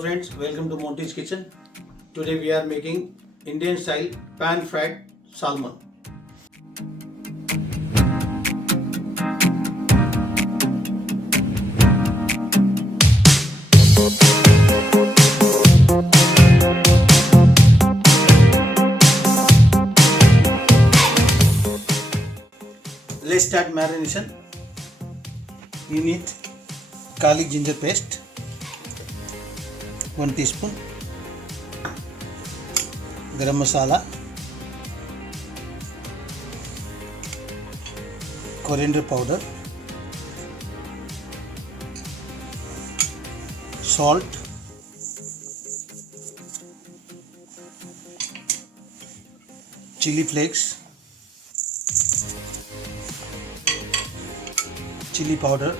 Hello friends, welcome to Monty's Kitchen. Today we are making Indian style pan fried salmon. Let's start marination. You need garlic ginger paste, 1 teaspoon, garam masala, coriander powder, salt, chili flakes, chili powder,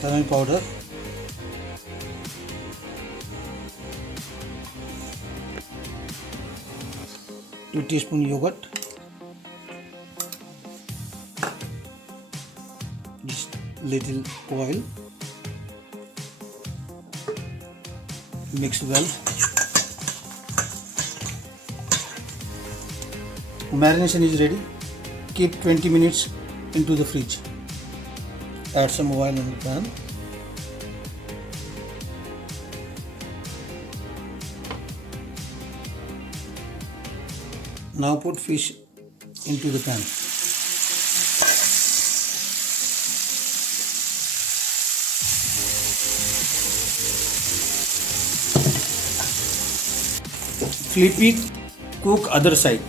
turmeric powder, two teaspoon yogurt, just little oil, mix well. Marination is ready. Keep 20 minutes into the fridge. Add some oil in the pan. Now put fish into the pan. Flip it, cook other side.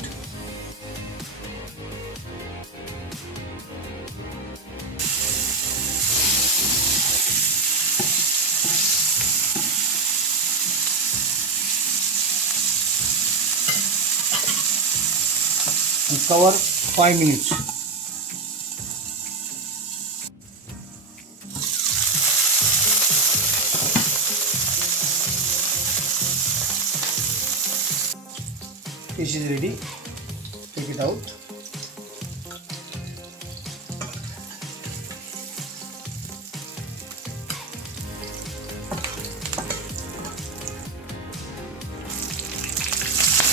And cover 5 minutes. Fish is ready. Take it out.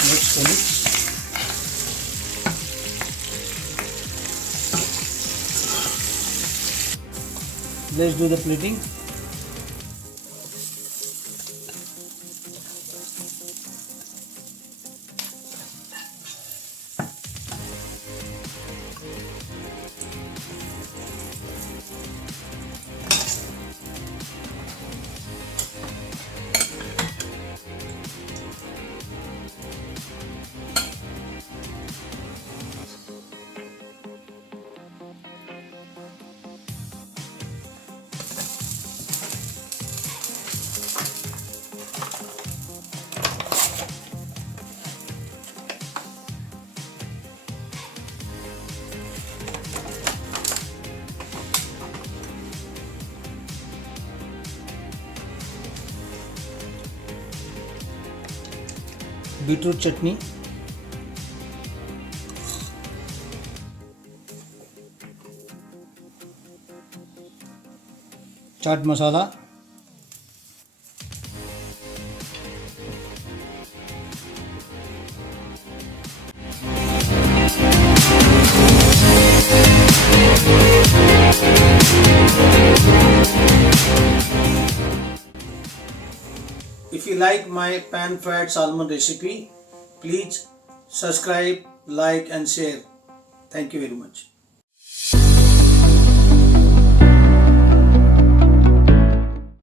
Next one. Let's do the plating. Beetroot chutney, chaat masala, If you like my pan fried salmon recipe, please subscribe, like and share. Thank you very much.